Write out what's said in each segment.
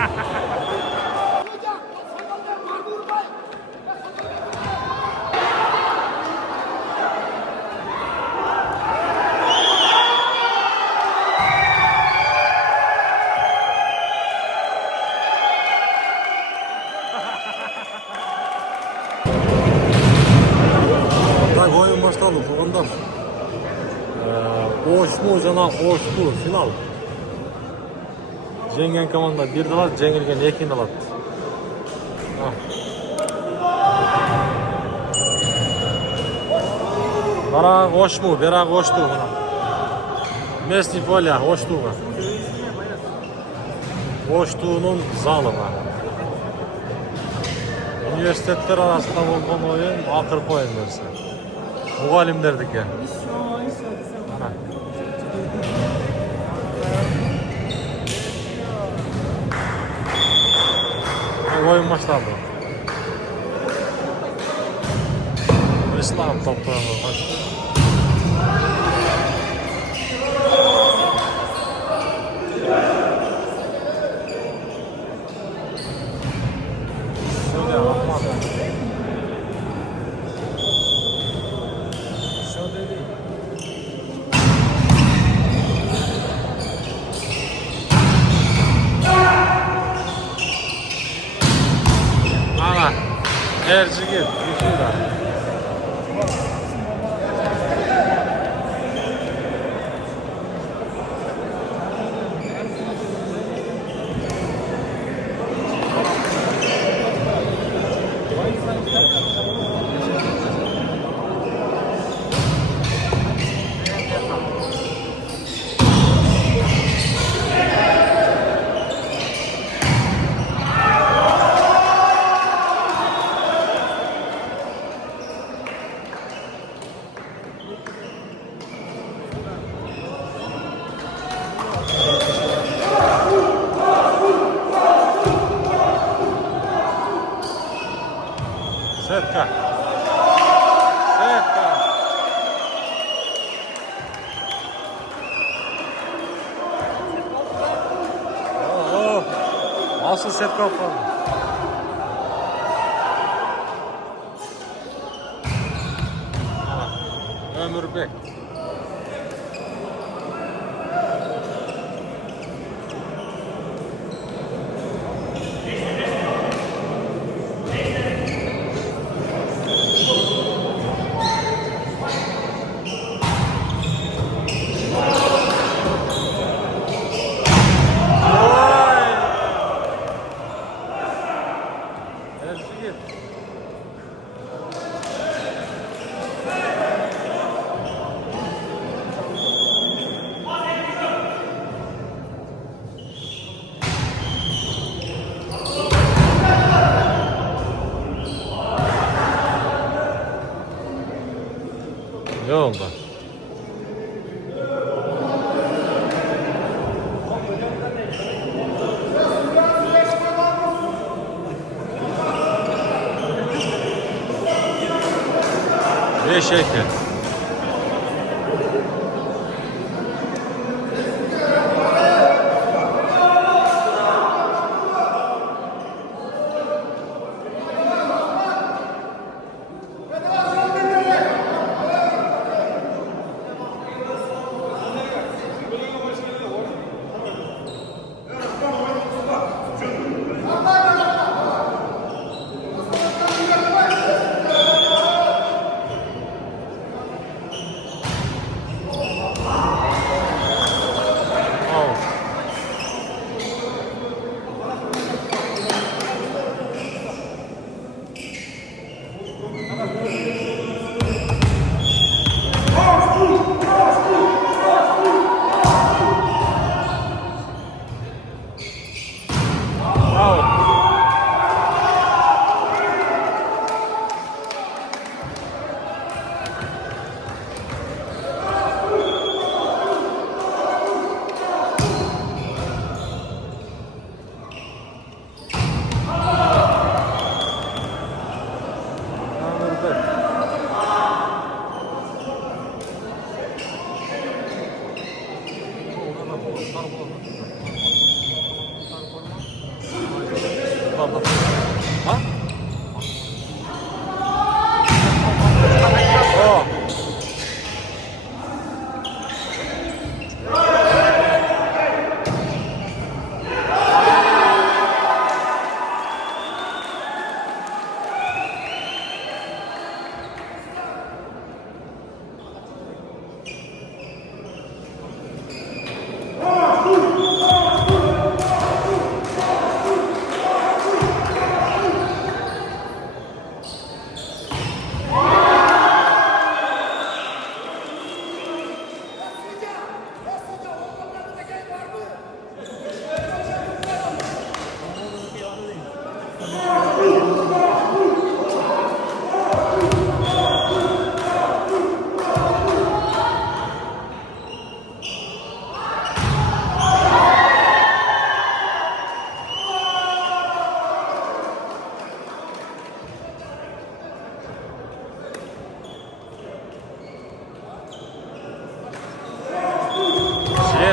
Tak oyun başladı. Bugünden Oşmu jana Oştu final. Jengen komanda 1 alat, jengilgen 2 alat. Bara Oşmu, bera Oştu buna. Mesni polya Oştu buna. Oştu'nun zalı var. Üniversiteler arasında olan oyun akırp oyun dersi. Muğalimderdeki. Oyun başladı. İslam toplarına. Tercih git, düşüyor. Setka. Setka. Oh, nasıl setka yapalım? Ömür Bey. Ne oldu? Ve şeker.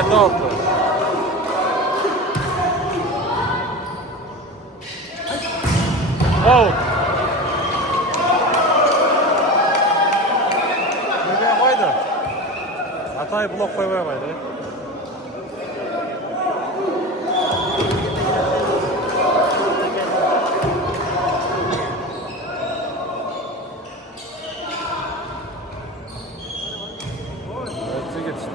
7-6. Out. Buraya koydu. Hatayı blok koymaya koydu. Hepsi geçti.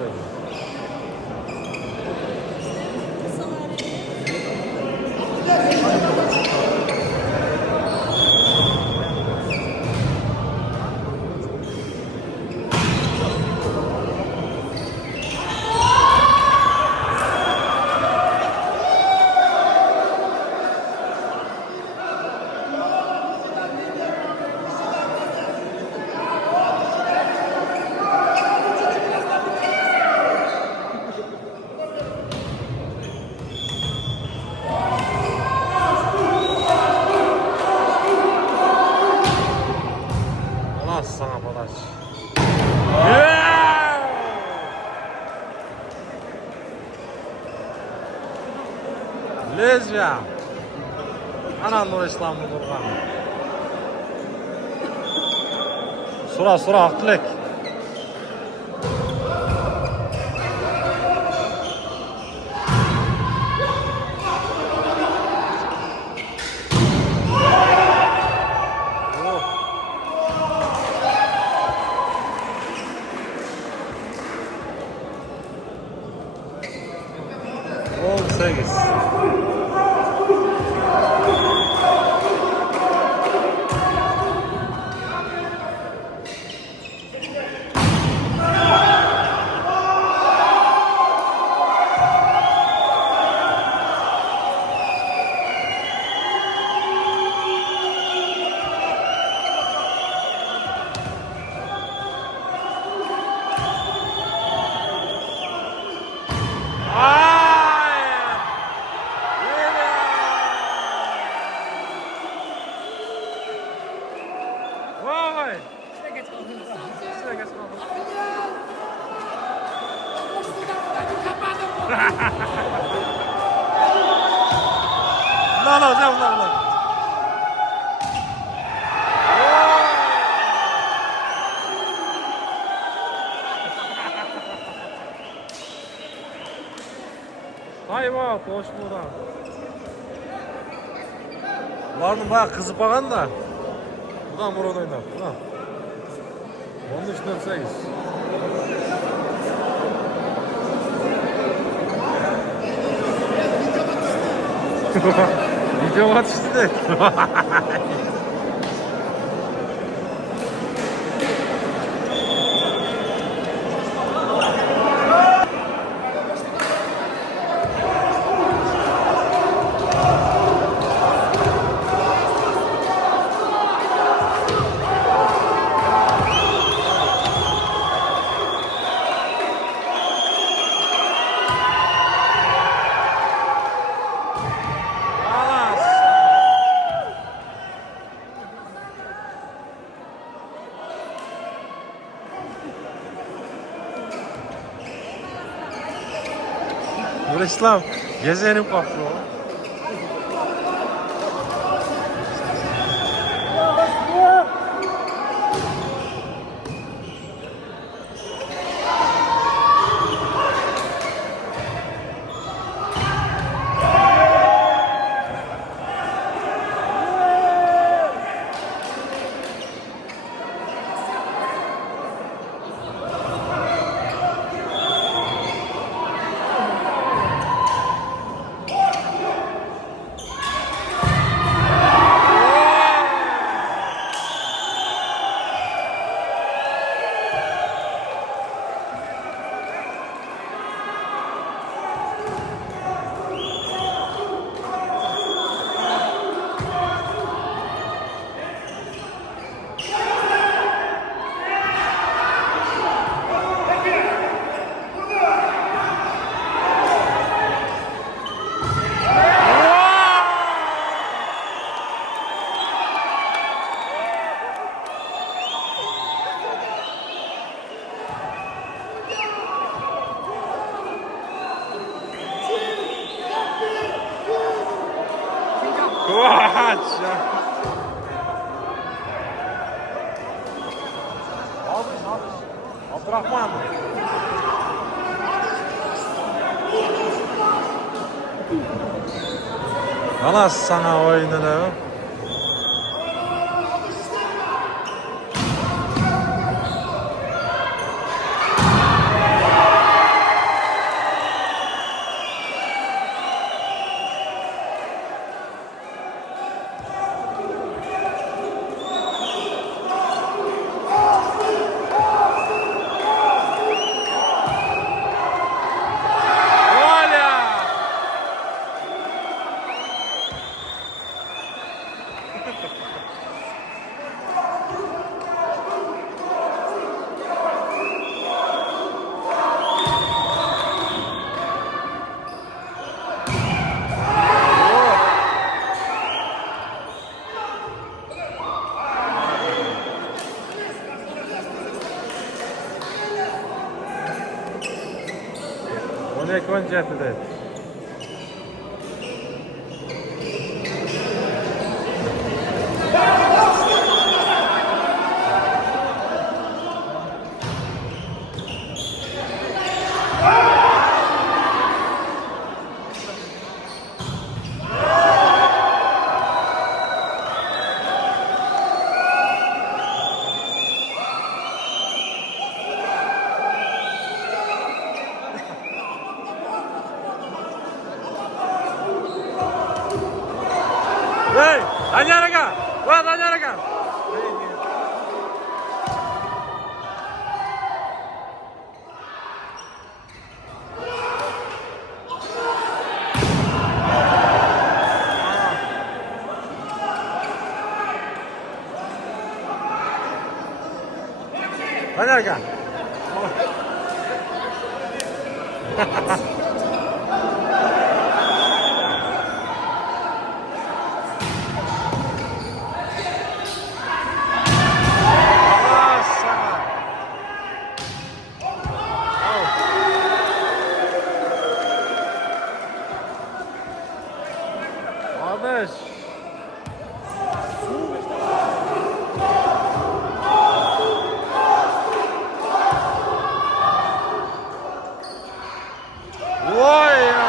Sana palaç. Yeah! Lezya. Anan Nur İslam'ın Nurgan. Sura Aktilek. Oldu 8. Vay! Şuraya geç kaldım. Lan. Hayva, boş buradan. Vardı bayağı kızıp bakan da. Buradan vur oynar. Buradan. 13-8. Video atıştı de. Nur İslam, gezenim kaplı o. Aç ya. Abdurrahman. Ana sana oyununu. Ne koncetti de. Hey, tanya mereka. Wah, tanya mereka. Tanya mereka. Kardeş. Vay ya.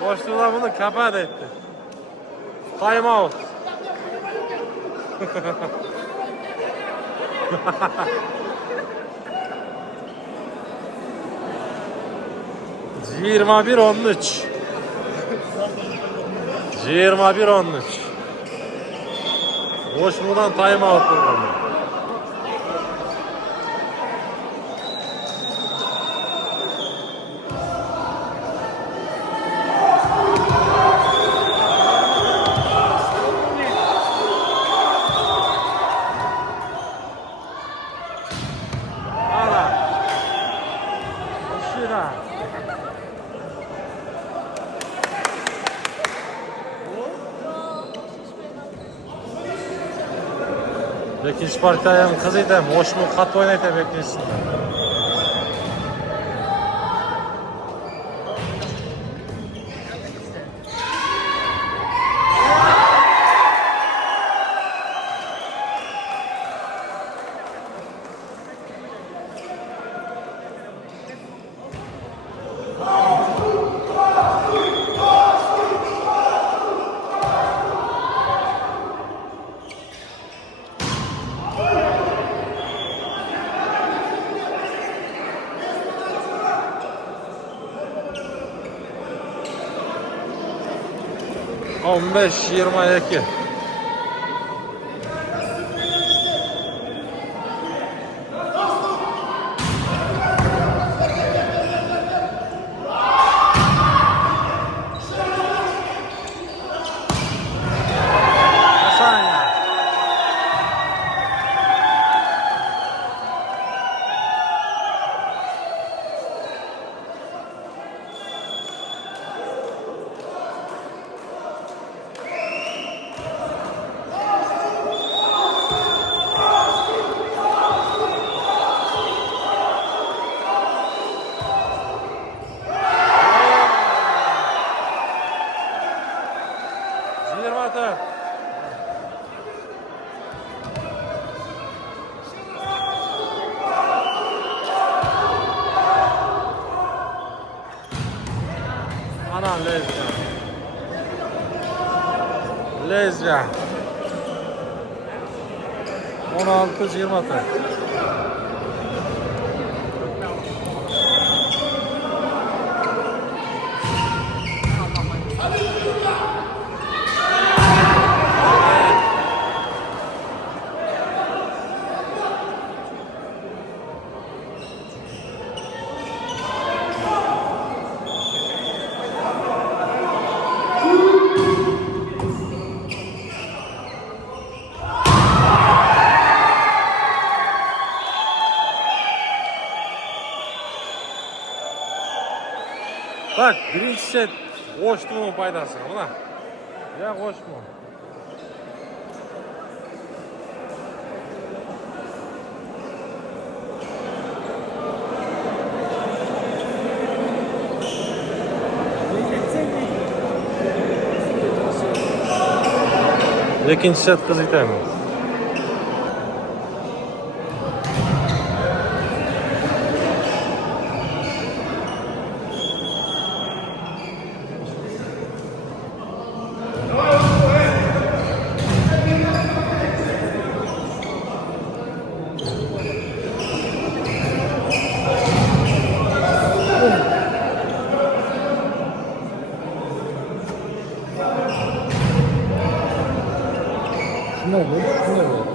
Boşluğuna bunu kapat etti. Time out. Yirmi bir 13. 21-13. Boşluğundan time out kullanıyor. İkinci partiyayın kızıydı. Hoş mu kat oynayıp beklesin. On beş 22. lezca. Lezca. 16-24. Bak birinci set koştuğunun faydası ulan. Ya koşma. İkinci set kız iter mi? Şunlar böyle, şunlar böyle.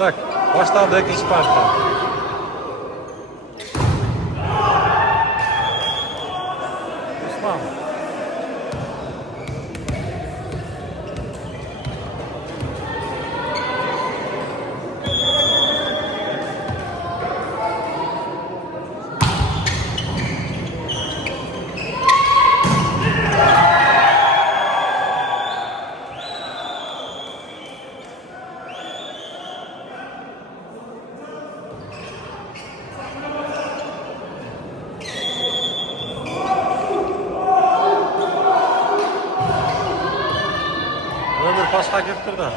Bak başlarda ikinci parça. İslam. Ömür pas hak ettir de.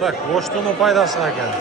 Bak boşluğunun faydasına geldi.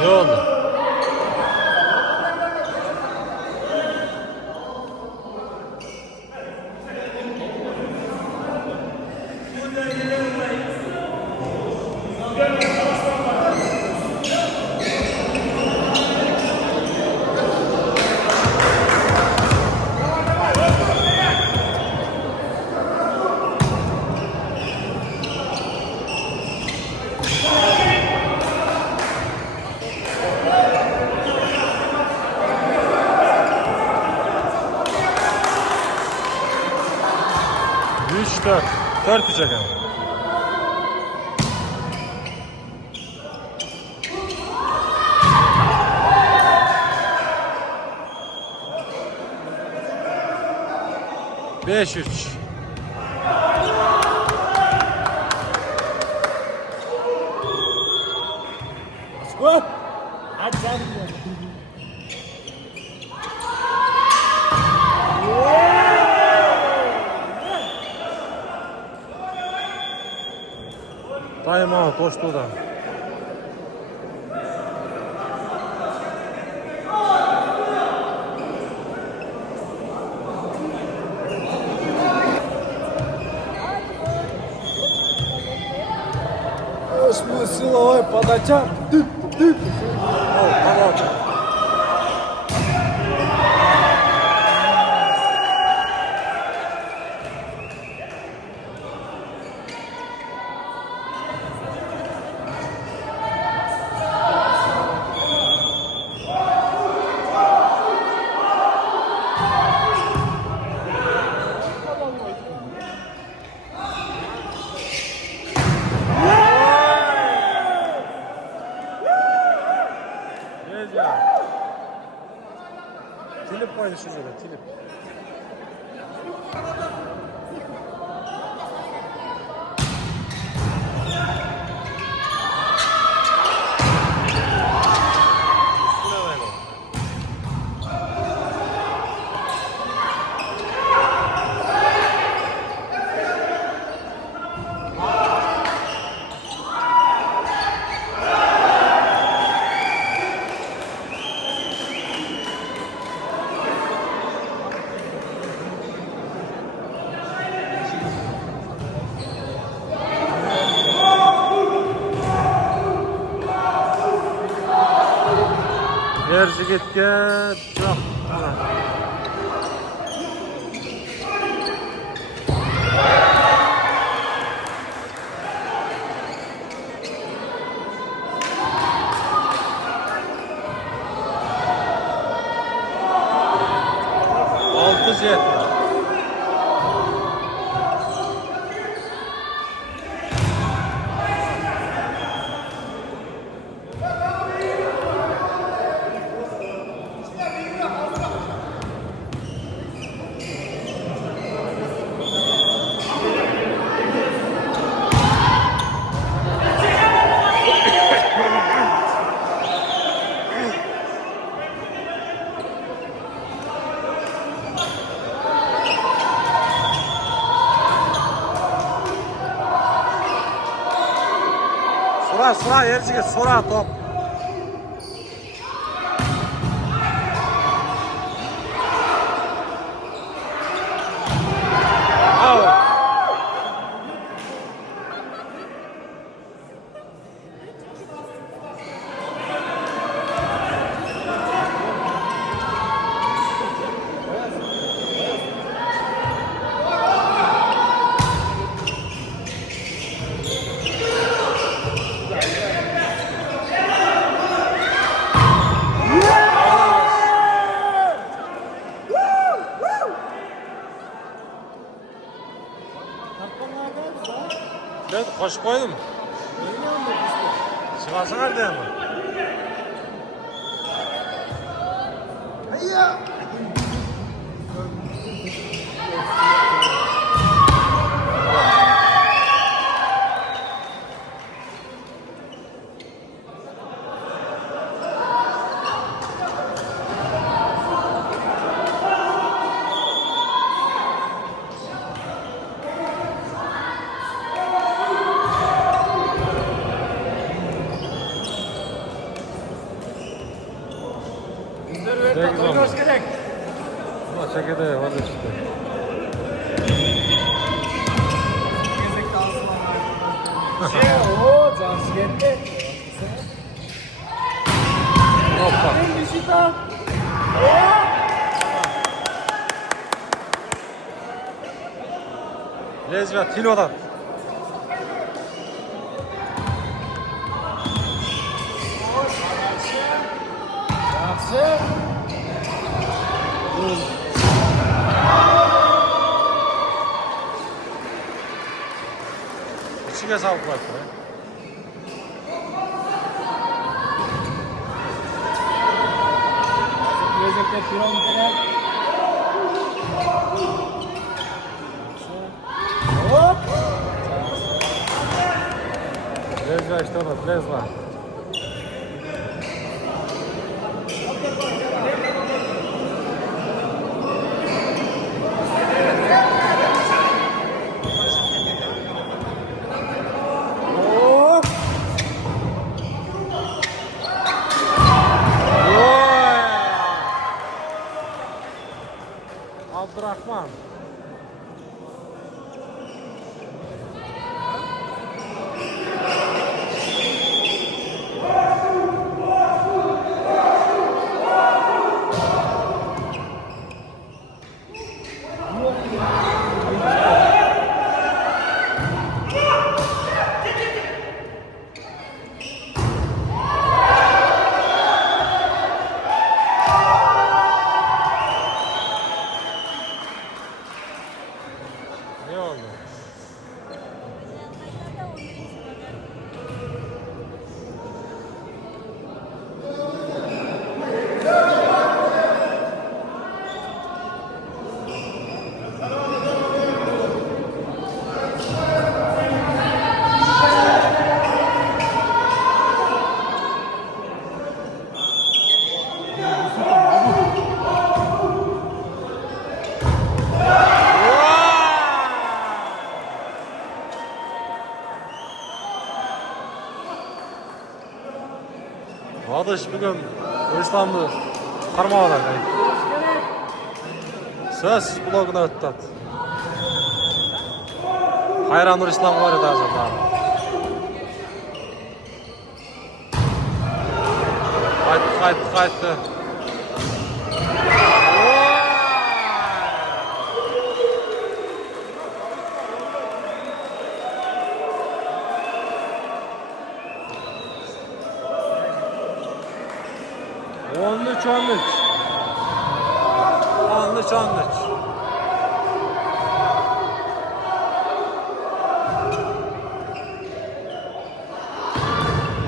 Ne oldu? Üç, dört. Dört bıçak ama. Beş, üç. Oh! Hadi sen de. Time out, boşluğu da. Kapatıcı. Düt düt. Tamam. Ya. Tilip koydu şurada, tilip. Her jigitga çok. Altı jet. Sıra yercige sıra top. Ben hoş koydum. Çıkarsın nerede ama? Hayya. Toynoz gerek. Ama çekede var işte. O cansı gitti. Hoppa. Visita. Lezvet kilodan. Cansı. İçine sağlık var. Lezzetli piron gerek. Hop. Lezvet işte orada, lezvet. Abdurrahman. oldu? Adış bugün İslam'da karmağalar kayıt. Söz bloguna öttat. Hayranur İslam var ya da zaten. Kayıttı. Onluç.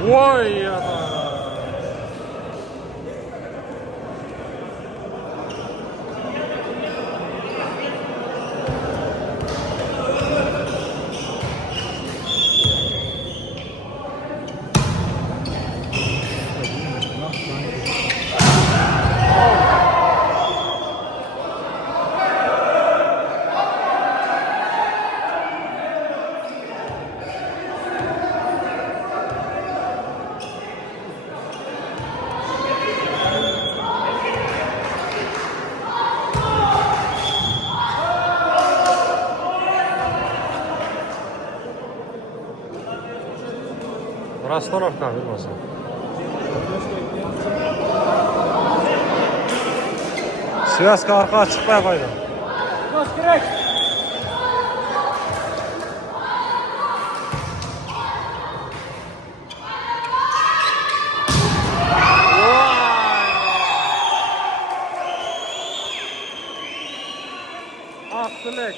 Vay ya. Расстановка bilmasa. Связка arka çıkmaya koydu. Bas direkt. Aklılık.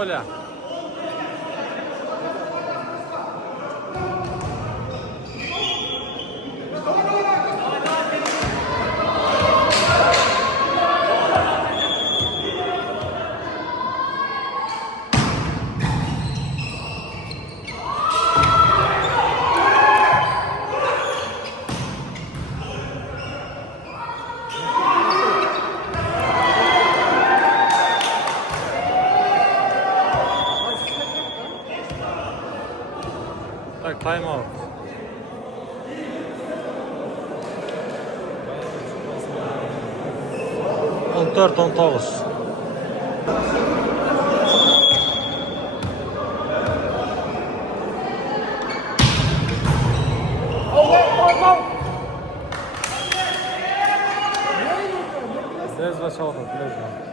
Оля. Так, тайм-аут. On 4-19. Lezva çaldı, lezva.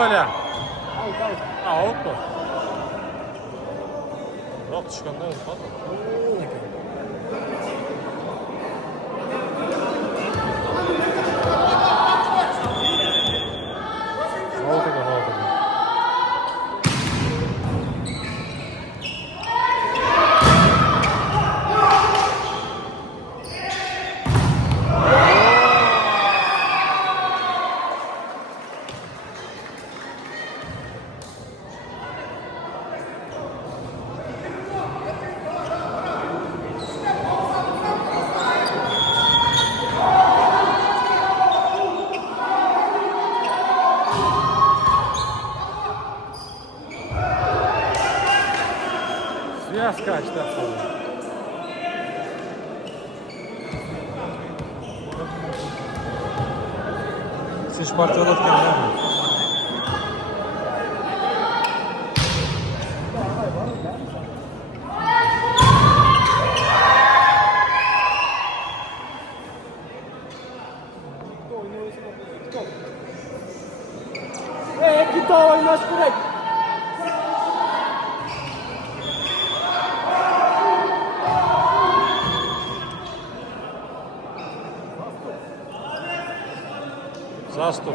Оля. Аут mu? Yok çıkanda yok. Aut. Связка işte. Siz parçalarken var mı? Git daha oynaş direkt. Zastup.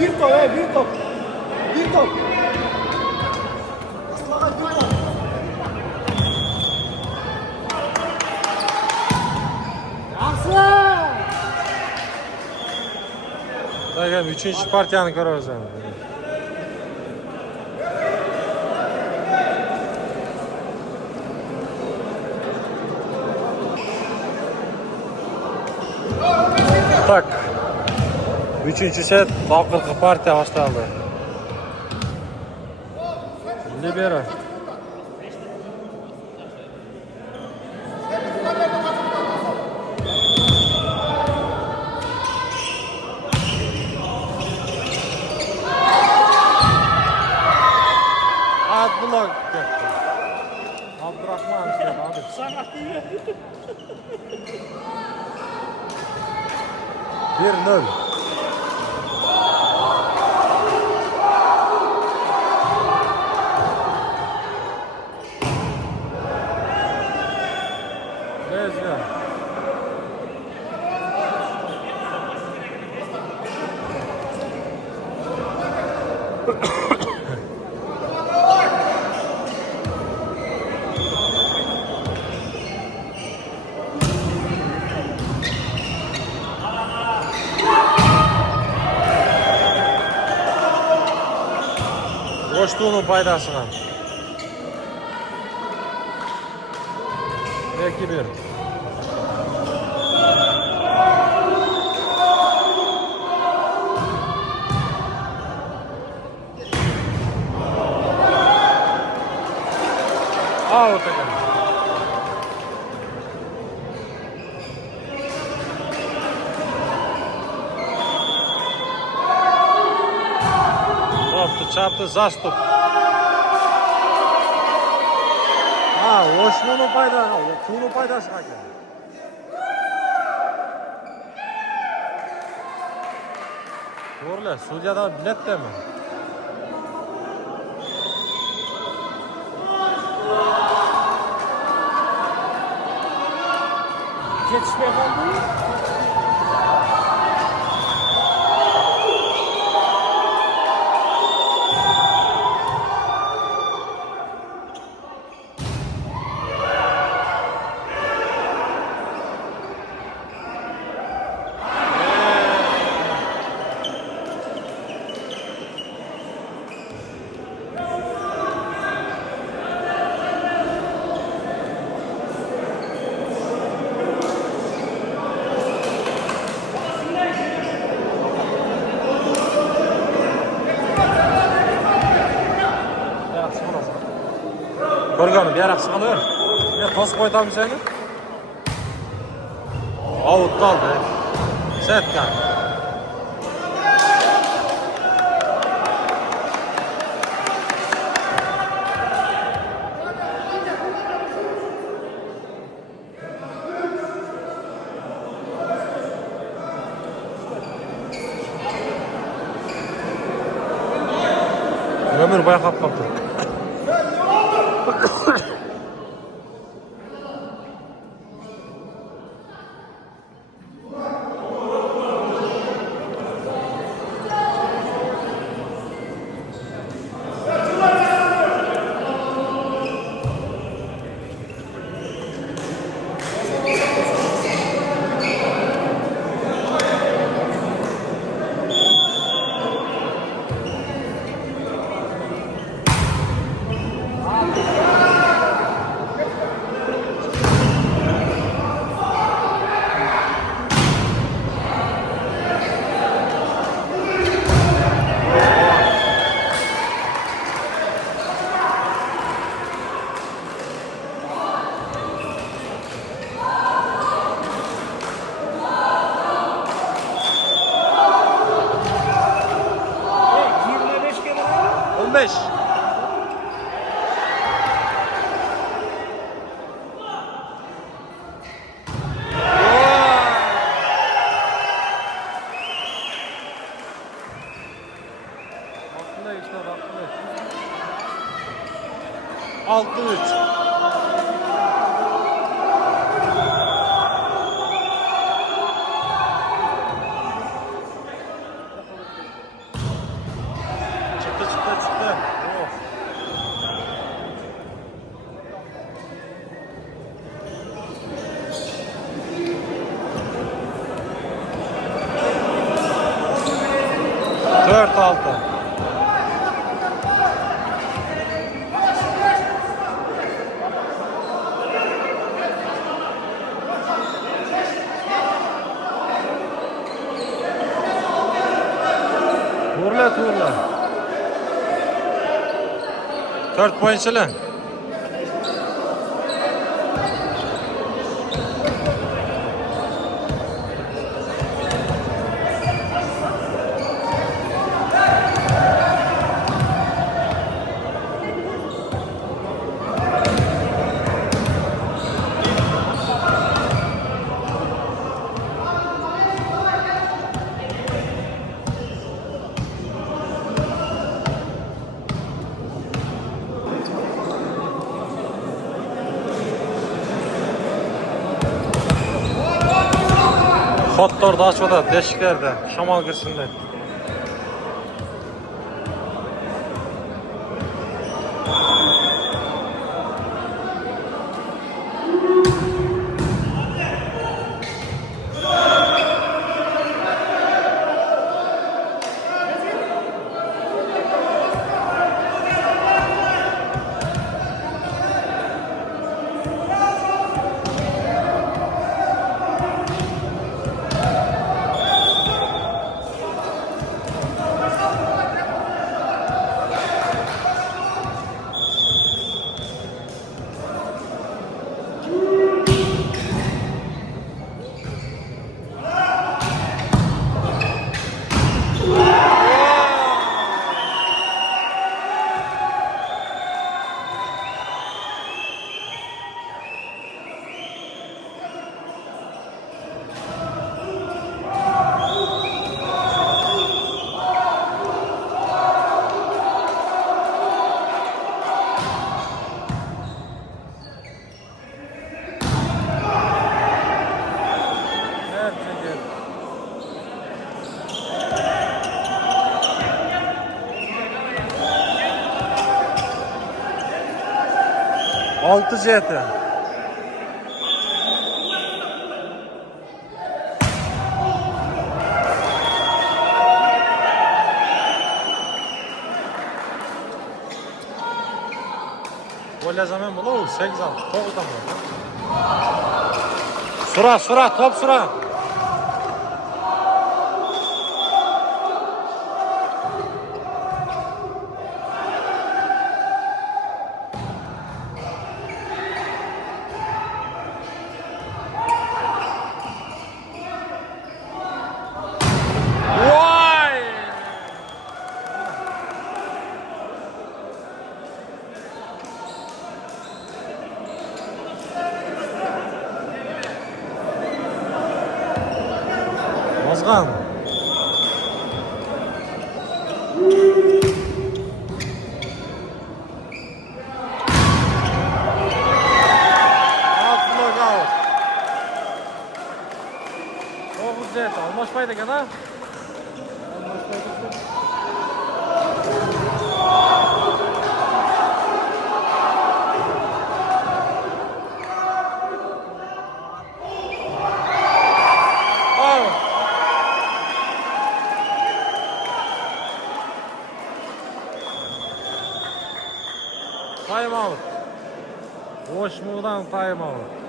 Bir top, bir top. Bir top. Yaxshi! Zaten 3. partiyani ko'ramiz. Tak. 3. set oxirgi partiya boshlandi. Libero. Abdullah ketdi. Abdurahmon ketdi. Sanatlı. 1-0. Bezga. Boşluğunun paydasına. 2-1. Out again. Çarptı Zastup. Ha, Osman'ın payda, Tuğ'un paydası hakem. Doğru, sudyadan bilet de mi? Yetişmeye kaldı. Ko'rganim, yaraqsi qilib. Men to'sib qo'ytamiz seni. Out qoldi. Setka. Ömür bayqab qoldi. 65. Işte bak. 6-3. Çıktı. Oh. Dört altı. Turla. 4 pointçiler. Hotlar açıda, deşiklerde, şamal girsin de. Altı CT. Böyle zaman bulu 8 al. 9'dan mı? Sıra top sıra. Vay! Ozgan. Almoşmaydı gene. Time out. Boşmuğdan time out.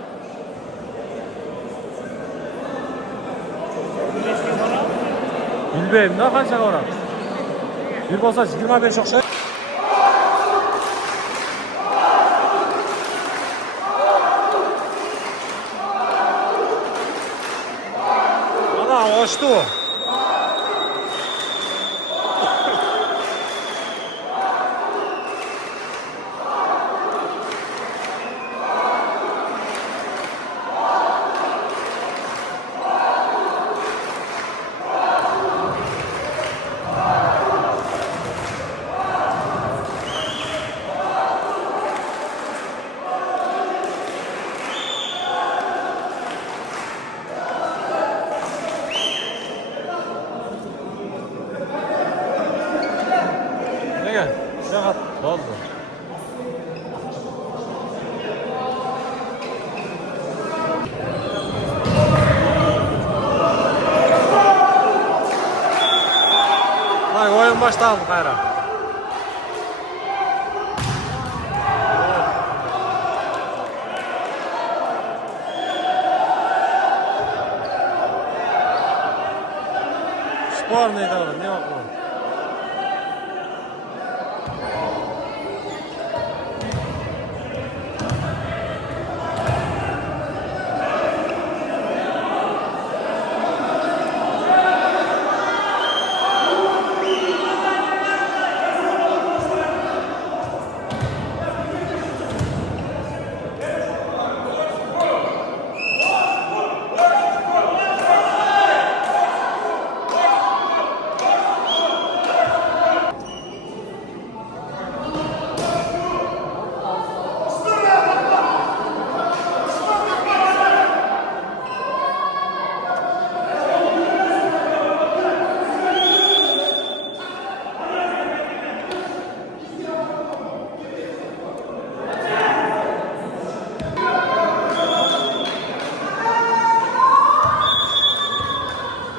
Bilmeyim ne kaçak oran. Bir olsa 25 okşay. Ana hoştu. Gel. Sakat. Oldu. Vay oyun başladı Kayra. Spor neydi oğlum? Ne yok bu?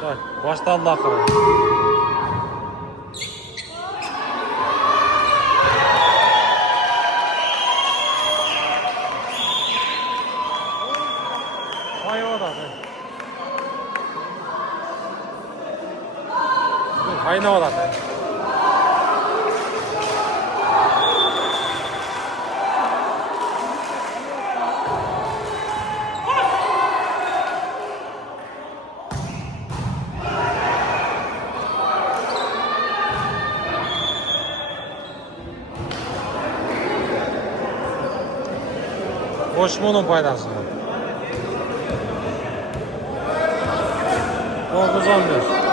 Vay baştan da akıyor. Vay o da. Aynı o da. Boş mu onun faydası? 9-11.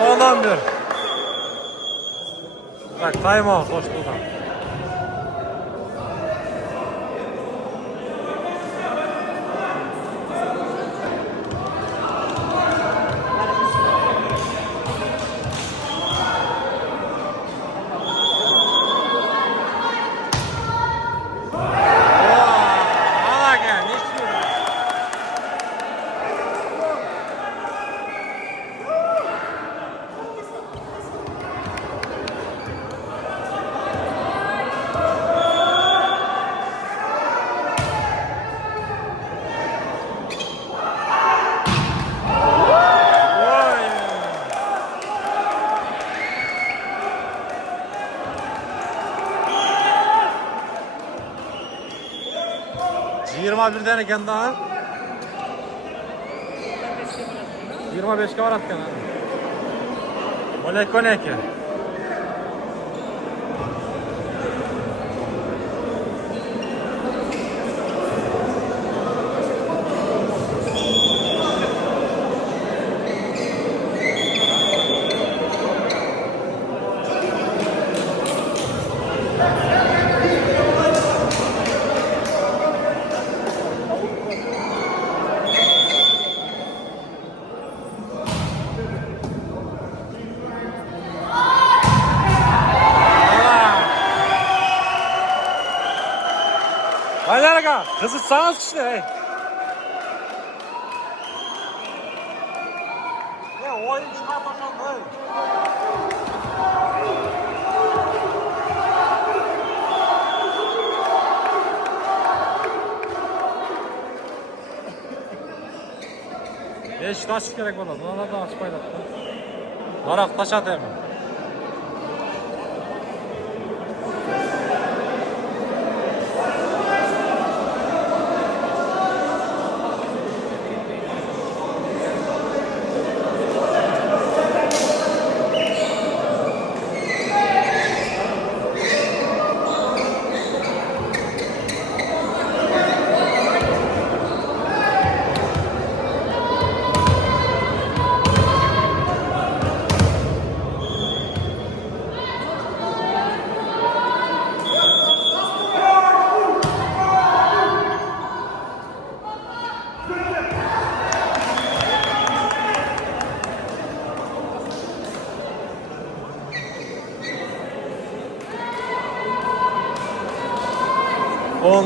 Oğlan bir. Bak time out hoş bulduk. Hala gel, ne istiyorsun? Vay. 21'den eken daha. 25'e var atken ha. Olek koneke. Haydi Arka, kızı işte hey. Ne oyun çıkartacağım hey. Beş taş gerek olur. Buna da açmayla. Barak taş atayım.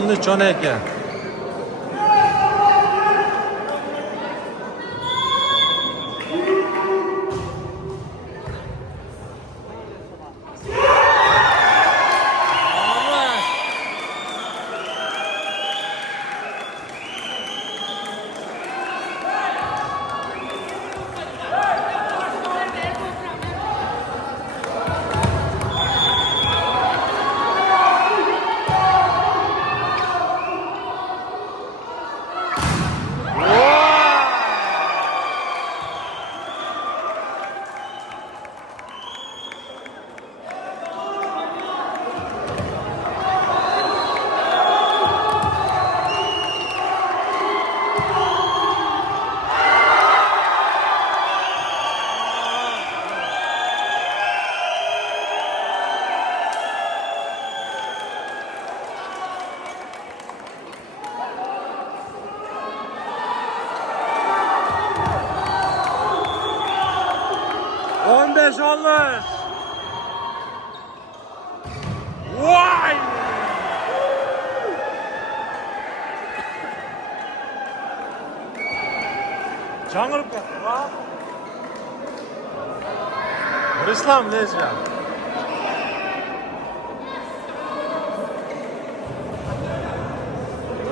13-12. On beş olmuş. Vay! Çangırıp kalktı. İslam neyse ya.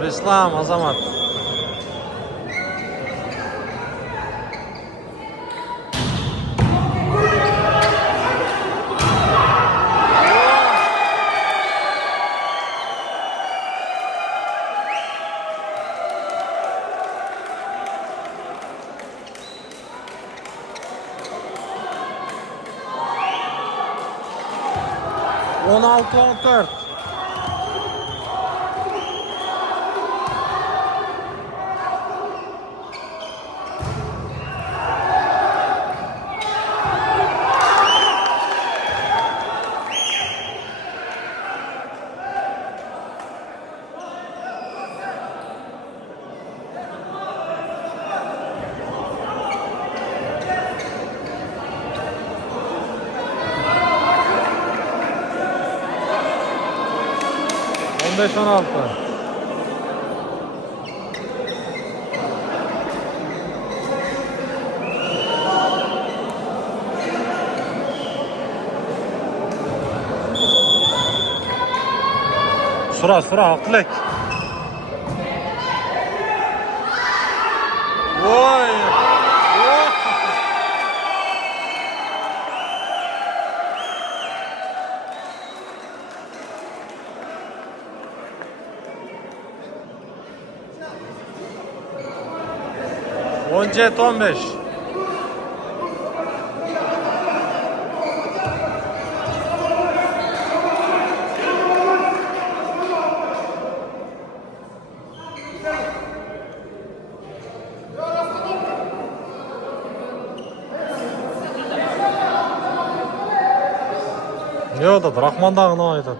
İslam azamat. On altı 14. On beş 16. Sıra aklek. Vay. Vay. Cet 15. Ne oldu? Rahman Dağı'na aytat.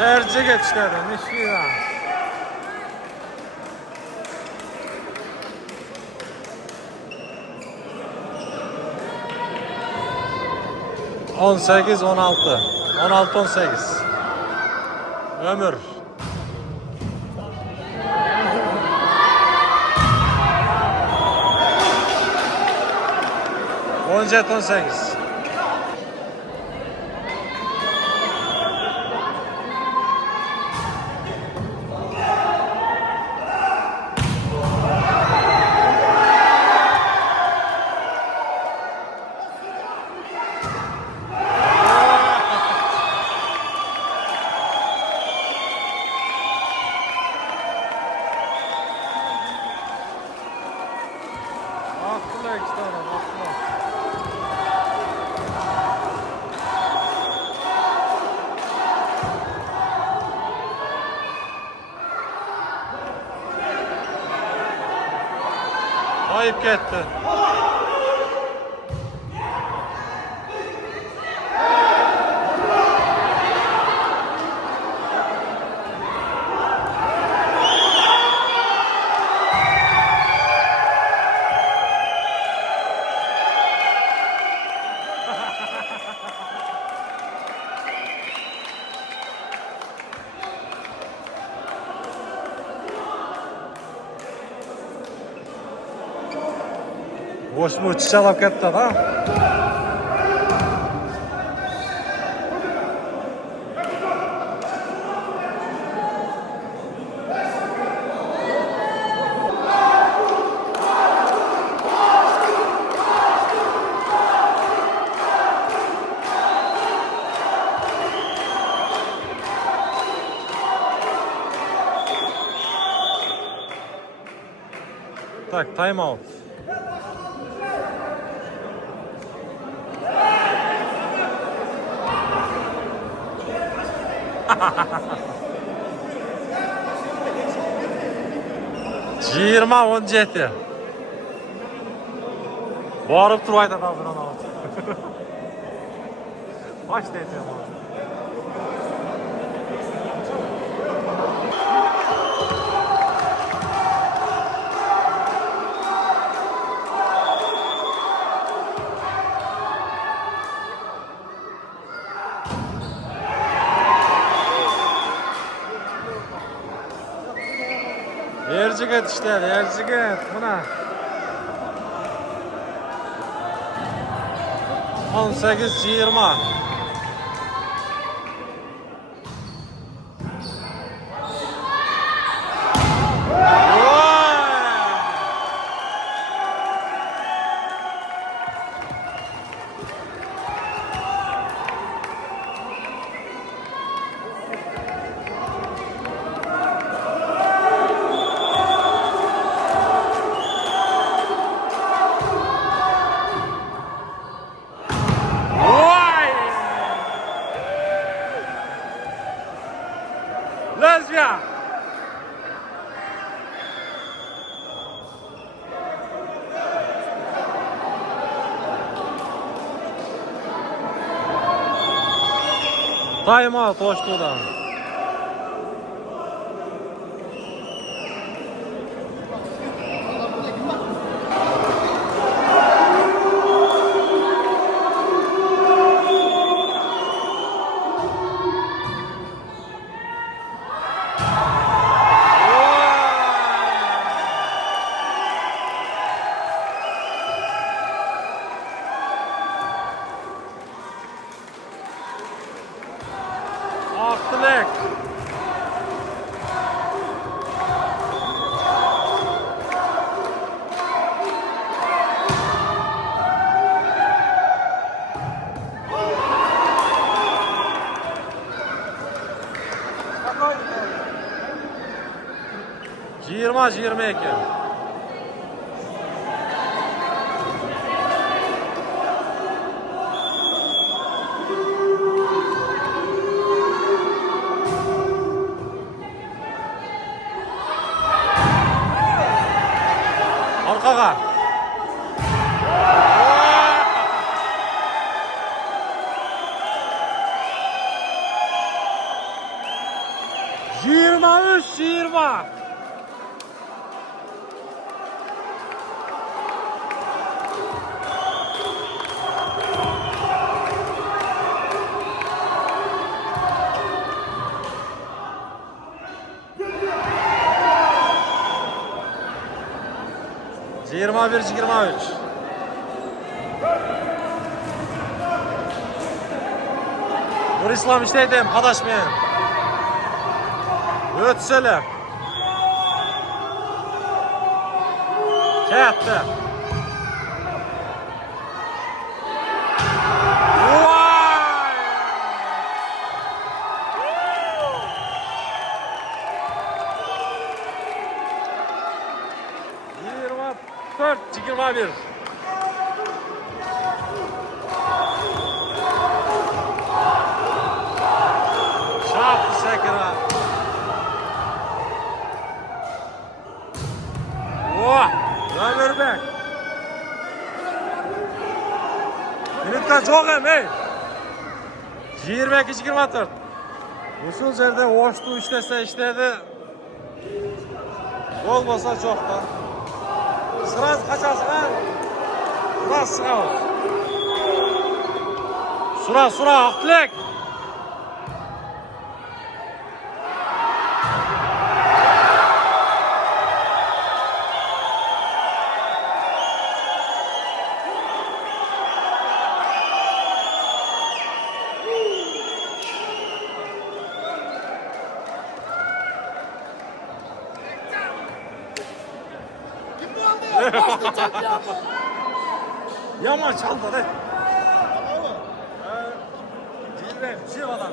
Tercih geçlerim, işi ya. On sekiz, 16. 16, 18. Ömür. On jet, 18. Kayıp gitti. Boş mu çiçeğe gitti ha? Так, тайм-аут. Жиырма 17. Барып тұрып айтады азыр анау. Başlayacağım abi. Erciyes işte, Erciyes. Buna. 18-20. Lezya. Time-out Toşko'dan. Aktılek. Жиырма 22. Arkaga. Жиырма 20. Жиырма 1-23. Nurислам işteydim, qadaşmayın. Ötsele. Ketdi. Vay! 24-21. Şaptı Sekira. Oh! Ömürbek. жоқ ей. 22-24. Ушул жерде ошту иштесе иштеди. Болбосо жоқ да. Сразу қачасың, Сыра. Сура, Ақтілек. Yaman çaldı de. Жеп адам.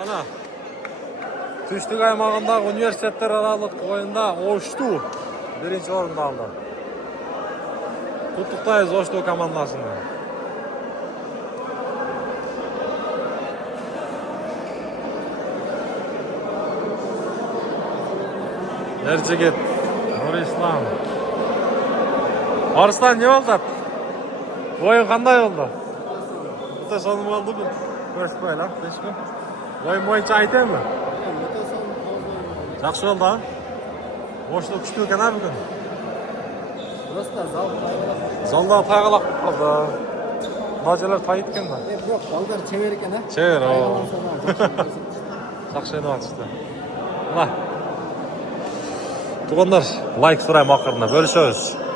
Ana. Түштүк аймагындагы университеттер аралык оюнда Ошту биринчи орунду алды. Куттуктайбыз Ошту командасын. Эржигит, Нурислам. Арыстан не болду? Оюн кандай болду? Өтө сонун болду бул. Көрсөтпөйлү, кечки. Оюн боюнча айтайынбы? Жакшы болду, а? Ошту күчтүү экен, а бүгүн? Просто Залда тайгалак калды. Мына жерлер тайып экен да. Бирок балдар чебер экен, а? Чебер, жакшы ойноп атышты. Мына. Туугандар, лайк сурайм акырында, бөлүшөбүз.